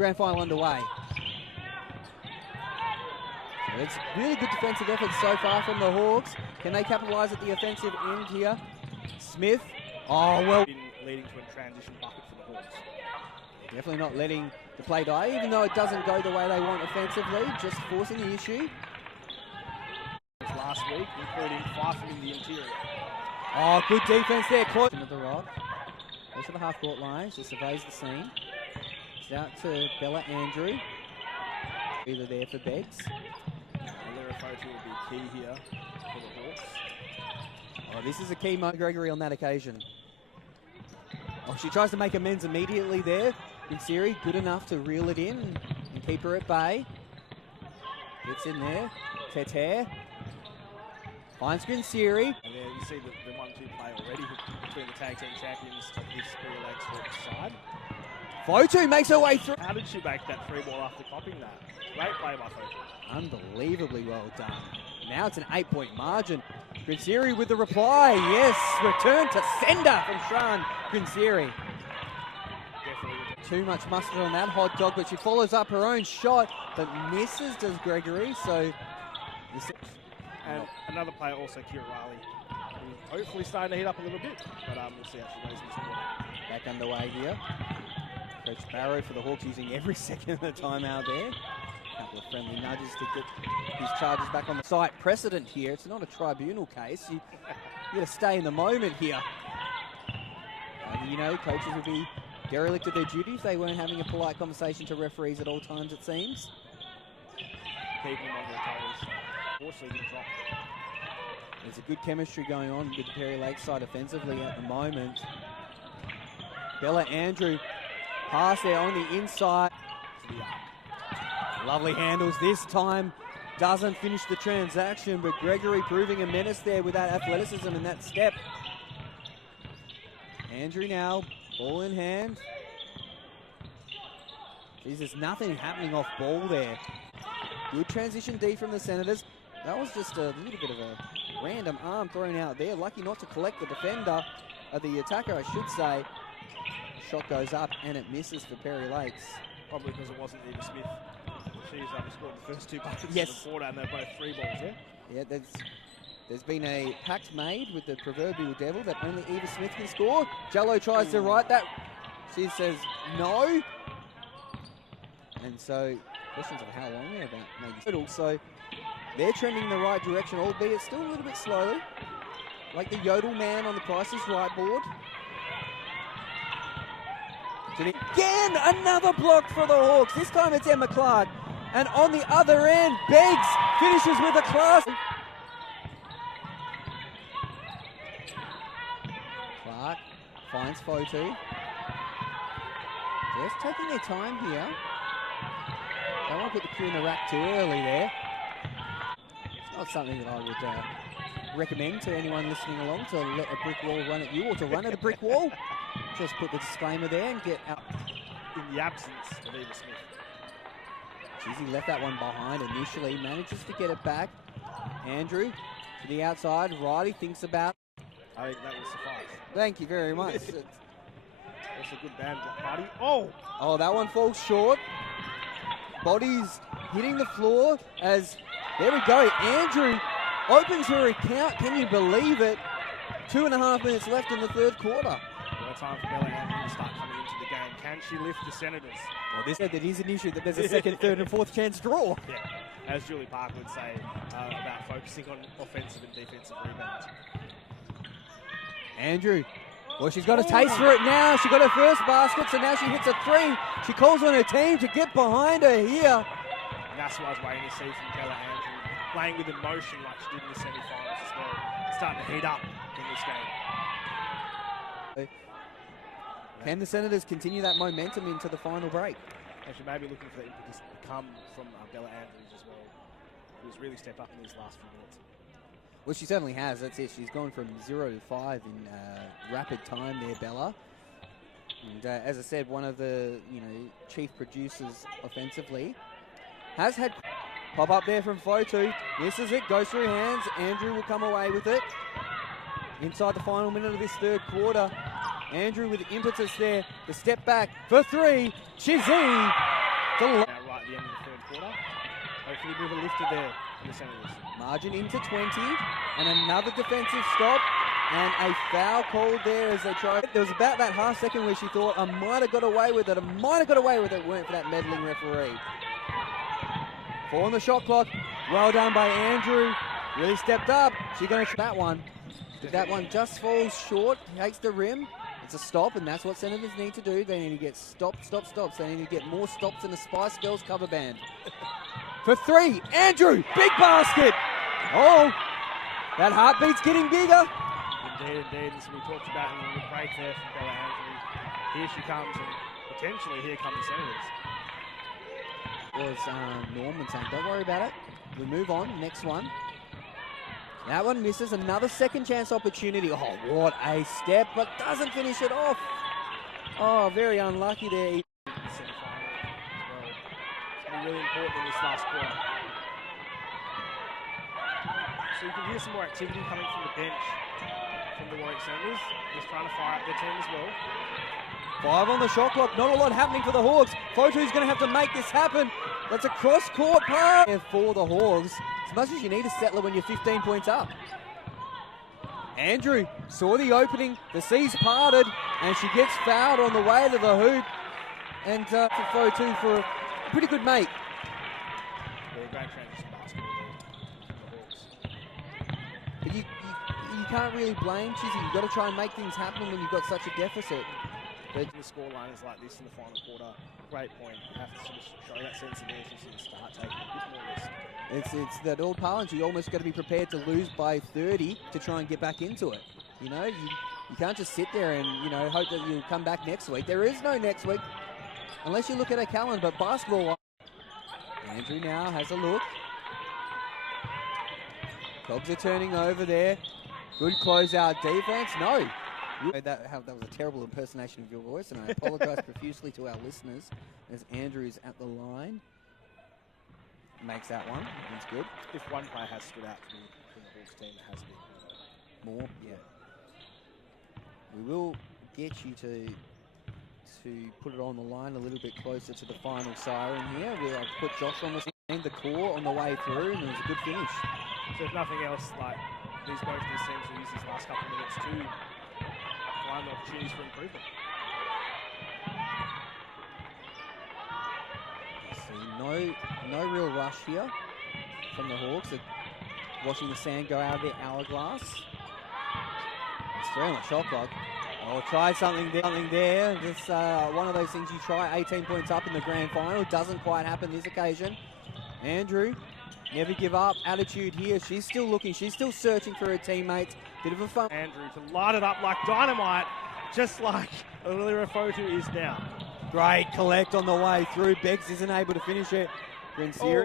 grand final underway. So it's really good defensive effort so far from the Hawks. Can they capitalise at the offensive end here? Smith. Oh, well. Leading to a transition bucket for the Hawks. Definitely not letting the play die, even though it doesn't go the way they want offensively, just forcing the issue. Last week, including Pfeiffer in the interior. Oh, good defense there. Close to the rock. Goes to the half-court line. She surveys the scene. It's out to Bella Andrew. Either there for Beggs. Alira Fotu will be key here for the Hawks. Oh, this is a key moment, Gregory, on that occasion. Oh, she tries to make amends immediately there. Siri, good enough to reel it in and keep her at bay. Gets in there. Teter. Finds Siri. And there you see the 1-2 play already between the tag team champions of this Superior Lakes Hawks side. Fotu makes her way through. How did she make that free ball after copying that? Great play by Fotu. Unbelievably well done. Now it's an 8-point margin. Grinsiri with the reply. Yes, return to sender from Shan Grinsiri. Too much mustard on that hot dog, but she follows up her own shot, but misses, does Gregory. So, and another player also, Kira Riley, who's hopefully starting to heat up a little bit, but we'll see how she goes this quarter. Back underway here. Coach Barrow for the Hawks using every second of the timeout there. A couple of friendly nudges to get his charges back on the site. Precedent here. It's not a tribunal case. You got to stay in the moment here. And, you know, coaches would be derelict of their duty if they weren't having a polite conversation to referees at all times, it seems. Keeping them on their toes. Fortunately, didn't drop. There's a good chemistry going on with the Perry Lakeside offensively at the moment. Bella Andrew, pass there on the inside. Lovely handles this time. Doesn't finish the transaction, but Gregory proving a menace there with that athleticism and that step. Andrew now, ball in hand. Geez, there's nothing happening off ball there. Good transition D from the Senators. That was just a little bit of a random arm thrown out there. Lucky not to collect the defender, the attacker, I should say. Shot goes up and it misses for Perry Lakes. Probably because it wasn't Eva Smith. She's scored the first 2 buckets yes. in the quarter, and they're both 3 balls there. Yeah, there's been a pact made with the proverbial devil that only Eva Smith can score. Jello tries to write that. She says no. And so, questions of how long they're about maybe. So, they're trending in the right direction, albeit still a little bit slowly. Like the Yodel man on the Price is Right board. Again, another block for the Hawks. This time it's Emma Clark. And on the other end, Beggs finishes with a class. Clark finds Fotu. Just taking their time here. Don't want to put the cue in the rack too early there. It's not something that I would recommend to anyone listening along, to let a brick wall run at you or to run at a brick wall. Just put the disclaimer there and get out. In the absence of Eva Smith. He left that one behind initially, manages to get it back. Andrew to the outside. Riley thinks about it. I think that will suffice. Thank you very much. That's a good band block, buddy. Oh, that one falls short. Bodies hitting the floor as, there we go, Andrew opens her account. Can you believe it? 2.5 minutes left in the third quarter. Well, time for Bella Andrew to start coming into the game. Can she lift the Senators? Well, this said that is an issue, that there's a second, third, and fourth chance draw. Yeah, as Julie Park would say about focusing on offensive and defensive rebounds. Andrew, well, she's got a taste for it now. She got her first basket, so now she hits a 3. She calls on her team to get behind her here. And that's what I was waiting to see from Bella Andrew, playing with emotion like she did in the semi-finals as well. Starting to heat up in this game. Can the Senators continue that momentum into the final break? And she may be looking for the impetus to come from Bella Andrews as well, who's really stepped up in these last few minutes. Well, she certainly has. That's it. She's gone from 0 to 5 in rapid time there, Bella. And as I said, one of the chief producers offensively has had pop up there from Fotu. Misses it, goes through hands. Andrew will come away with it. Inside the final minute of this third quarter. Andrew with impetus there, the step back for 3. Chizzy Now right at the end of the third quarter. Hopefully move a lifted there for the Senators. Margin into 20, and another defensive stop, and a foul called there as they tried. There was about that half second where she thought, I might have got away with it, weren't for that meddling referee. 4 on the shot clock. Well done by Andrew. Really stepped up. She's going to that one. But that one just falls short, takes the rim. It's a stop, and that's what Senators need to do. They need to get stops. They need to get more stops in the Spice Girls cover band. For 3, Andrew, big basket. Oh, that heartbeat's getting bigger. Indeed. As we talked about in the break there from Bella Andrew. Here she comes, and potentially here come the Senators. Was Norman saying, don't worry about it. We move on. Next one. That one misses. Another second chance opportunity. Oh, what a step, but doesn't finish it off. Oh, very unlucky there. Really important in this last quarter. So you can hear some more activity coming from the bench from the Warwick Senators. Just trying to fire up their team as well. 5 on the shot clock. Not a lot happening for the Hawks. Fotu's going to have to make this happen. That's a cross-court pass for the Hawks. As much as you need a settler when you're 15 points up. Andrew saw the opening. The seas parted, and she gets fouled on the way to the hoop. And for Fotu for a pretty good mate. Yeah, great transition basketball there from the Hawks. But you can't really blame Chizzy. You've got to try and make things happen when you've got such a deficit. But the scoreline is like this in the final quarter. Great point. You have to sort of show that sense of urgency and start taking a bit more risk. It's that old parlance. You almost got to be prepared to lose by 30 to try and get back into it. You know, you can't just sit there and, hope that you'll come back next week. There is no next week unless you look at a calendar. But basketball, Andrew now has a look. Cogs are turning over there. Good closeout defense. No. That was a terrible impersonation of your voice, and I apologize profusely to our listeners as Andrew's at the line. Makes that one. That's good. If one player has stood out from the Hawks team, it has been more. Yeah. We will get you to put it on the line a little bit closer to the final siren here. We'll put Josh on the scene, the core on the way through, and it was a good finish. So if nothing else, like both these teams will use these last couple of minutes to find opportunities for improvement. No real rush here from the Hawks. They're watching the sand go out of their hourglass. It's 3 on the shot clock. Oh, try something there. Just one of those things you try. 18 points up in the grand final. Doesn't quite happen this occasion. Andrew, never give up attitude here. She's still looking. She's still searching for her teammates. Bit of a fun. Andrew to light it up like dynamite, just like Olivia Fotu is now. Great collect on the way through. Beggs isn't able to finish it. Grenzier